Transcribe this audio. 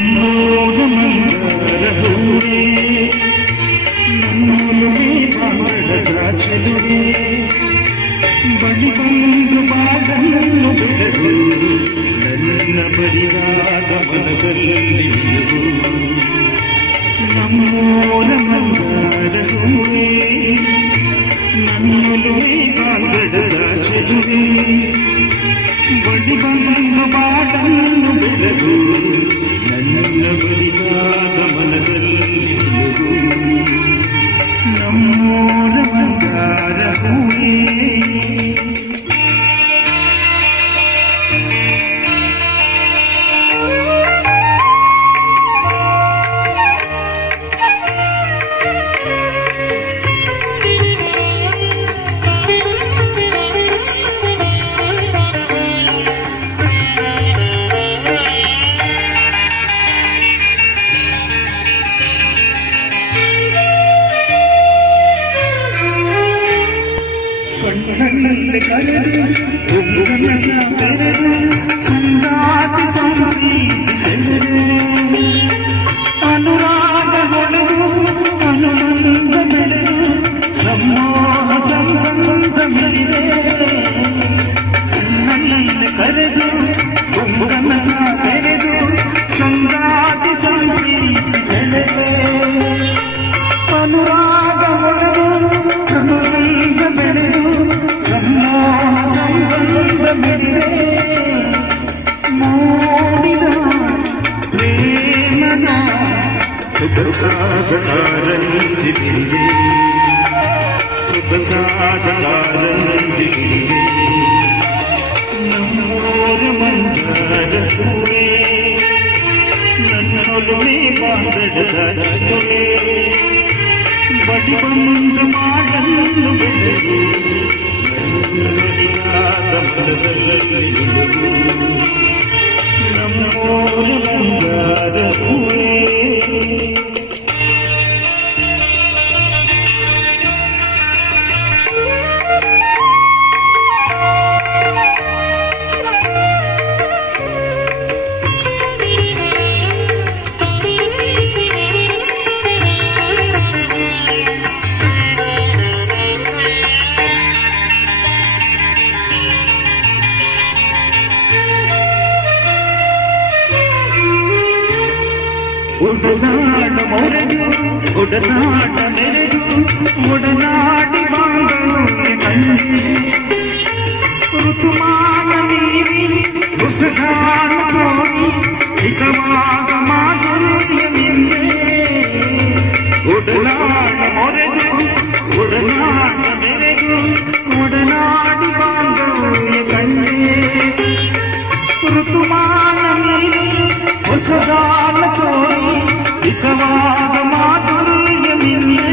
ನಮ್ಮೂರ ಮಂಗಾರ ಹೂವೇ ನಮ್ಮೂರುವೆ ಬಾಂಗಡದ ಚೆಲುವೆ ಬಳಿ ಬಂದು ಬಾಗನ್ನು ಬೆಳಗು ನನ್ನ ಬರಿದಾದ ಮನದಲ್ಲಿ ನಿಲುವು ಸುಖಸಾದ ರಂಜಿಗಿರಿದೆ ಸುಖಸಾದ ರಂಜಿಗಿರಿದೆ ನಮ್ಮೋರ ಮಂದಾರ ಹೂವೇ ನನ್ನೊಲುಮೆ ಬಾಂಧಡದ ಜೊತೆ ಬಡಿ ಬಂದು ಮಾಡಲು ಬೆಳೆದು ನನ್ನೊಲಿಯಾದ ಮನದಲ್ಲಿ ನಿಲುವು ನಮ್ಮೋರ ಬಂಗಾರ ಹೂವೇ ಒಡನಾಡ ಮೊರೆದು ಒಡನಾಟ ಮೆರೆದು ಒಡನಾಡಿ ಬಾಂಧವ್ಯ ಕಂಡು ಋತುಮಾನ ಮೀರಿ ಹೊಸಗಾನ ಕೋರಿ ಹಿತವಾದ ಮಾಧುರ್ಯ ಹಿತವಾದ ಮಾಧುರ್ಯ ನಿನ್ನೆ